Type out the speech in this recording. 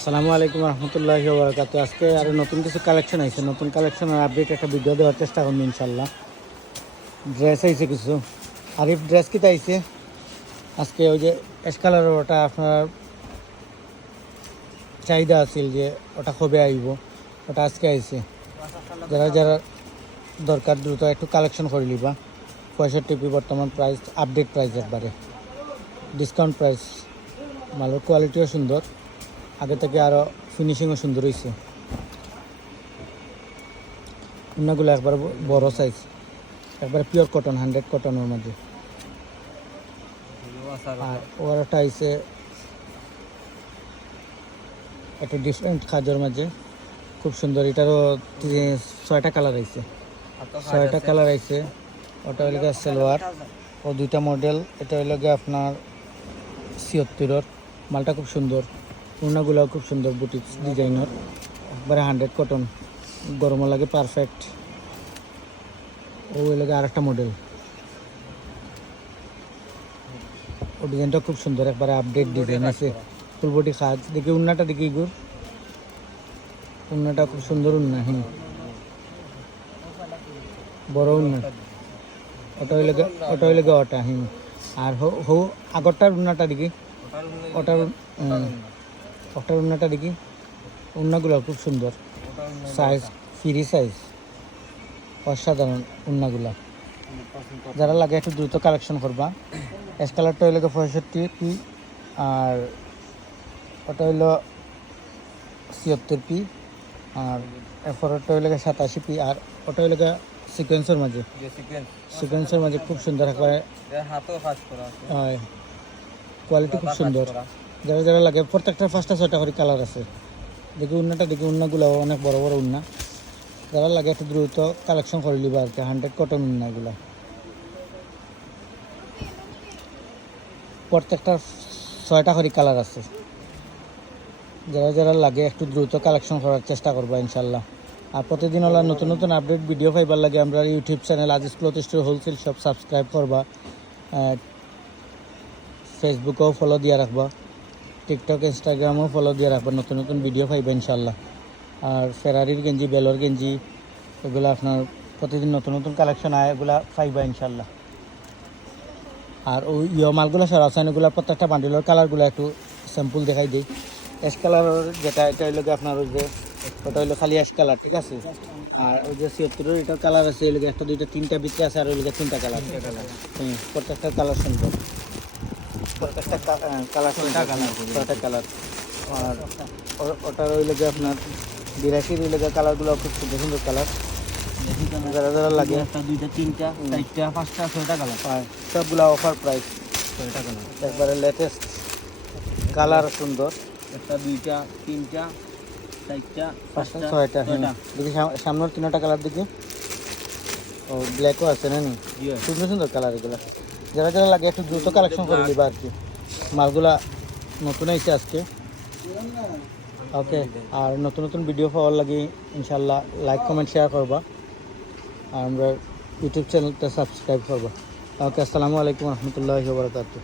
আসসালামু আলাইকুম রহমতুল্লাহি ওয়া বারাকাতুহু। আজকে আরও নতুন কিছু কালেকশন আইছে, নতুন কালেকশনের আপডেট একটা ভিডিও দেওয়ার চেষ্টা করবো ইনশাল্লাহ। ড্রেস আইছে কিছু, আরিফ ড্রেস কিতা আইছে আজকে। ওই যে অ্যাশ কালারের ওটা আপনার চাহিদা আছিল যে ওটা কবে আইব, ওটা আজকে আইছে। যারা যারা দরকার দ্রুত একটু কালেকশন করে লিবা। 65 বর্তমান প্রাইস, আপডেট প্রাইস, একবারে ডিসকাউন্ট প্রাইস। মালের কোয়ালিটিও সুন্দর, আগে থেকে আরও ফিনিশিংও সুন্দর হয়েছে। উন্নাগুলো একবার বড় সাইজ, একবার পিওর কটন, 100 কটনের মধ্যে। আর ওয়ারটা আইছে একটা ডিফারেন্ট কাজের মাঝে, খুব সুন্দর। এটারও 6টা কালার আইছে, 6টা কালার আইছে। ওটা হইল গিয়ে সালোয়ার ও 2টা মডেল। এটা হইল গিয়ে আপনার 76-এর মালটা, খুব সুন্দর। উন্নাগুলোও খুব সুন্দর, বুটিক ডিজাইনের, একবারে 100 কটন, গরমও লাগে পারফেক্ট। ও হইল গিয়ে আরেকটা মডেল, ও ডিজাইনটা খুব সুন্দর, একবারে আপডেট ডিজাইন আছে, ফুল বডি কাজ। দেখি উন্নাটা, দেখি ইগুর উন্নাটা খুব সুন্দর উন্না। বড় উন্না। ওটা হইলে ওটা আর হো আগরটার উন্নাটা দেখি, ওটার উন্নাটা দেখি। উন্নাগুলো খুব সুন্দর, সাইজ ফ্রি সাইজ, অসাধারণ উন্নাগুলা। যারা লাগে একটু দ্রুত কালেকশন করবা। অ্যাশ কালারটা হইলে 65 পি, আর ওটা হইল 76 পি, আর এরপরটা হইলে 87 পি, আর ওটা হইলে সিকোয়েন্সের মাঝে, খুব সুন্দর, একবারে হয় কোয়ালিটি খুব সুন্দর। যারা যারা লাগে প্রত্যেকটা 5টা 6টা করে কালার আছে। দেখি উন্নাটা, দেখি উন্নাগুলো অনেক বড় বড় উন্না। যারা লাগে একটু দ্রুত কালেকশন করে নিবা আর কি। 100 কটন উন্নাগুলো, প্রত্যেকটা 6টা করে কালার আছে। যারা যারা লাগে একটু দ্রুত কালেকশন করার চেষ্টা করবো ইনশাল্লাহ। আর প্রতিদিন হলো নতুন নতুন আপডেট ভিডিও পাইবার লাগে আমরা YouTube channel Aziz cloth store wholesale shop subscribe করবা। ফেসবুকেও ফলো দিয়ে রাখবা, টিকটক ইনস্টাগ্রামেও ফলো দিয়ে রাখবা, নতুন নতুন ভিডিও পাইবা ইনশাল্লাহ। আর ফেরারির গেঞ্জি, বেলোর গেঞ্জি, এগুলো আপনার প্রতিদিন নতুন নতুন কালেকশন আয়, এগুলো পাইবা ইনশাল্লাহ। আর ওই মালগুলো সরাসরি এগুলো প্রত্যেকটা বান্ডিলের কালারগুলো একটু স্যাম্পল দেখাই দিই। অ্যাশ কালারের যেটা, এটা হইল আপনার ওই যে ওটা হইলো খালি অ্যাশ কালার, ঠিক আছে। আর ওই যে 76-এর এটার কালার আছে, এগুলো একটা 2টা 3টা ভিতরে আছে, আর ওই 3টা কালার। প্রত্যেকটা কালার সুন্দর, প্রত্যেকটা কালার 6টা কালার। আর ওটার রইল যে আপনার 82 রইল যে কালারগুলো খুব সুন্দর সুন্দর কালার। যারা যারা লাগে, 1 2 3 4 5 6টা কালার, সবগুলো অফার প্রাইস, 6টা কালার, একবারে লেটেস্ট কালার, সুন্দর। 1 2 3 4 5 6টা। দেখি সামনের 3টা কালার দেখি। ও ব্ল্যাকও আছে না, সুন্দর সুন্দর কালার এগুলো। যারা যারা লাগে একটু দ্রুত কালেকশন করে দিবা আর কি। মালগুলা নতুন আইছে আজকে, ওকে। আর নতুন নতুন ভিডিও পাওয়ার লাগে ইনশাল্লাহ লাইক কমেন্ট শেয়ার করবা, আর আমরা ইউটিউব চ্যানেলটা সাবস্ক্রাইব করবা। ওকে, আসসালামু আলাইকুম রহমতুল্লাহি ওয়া বারাকাতুহু।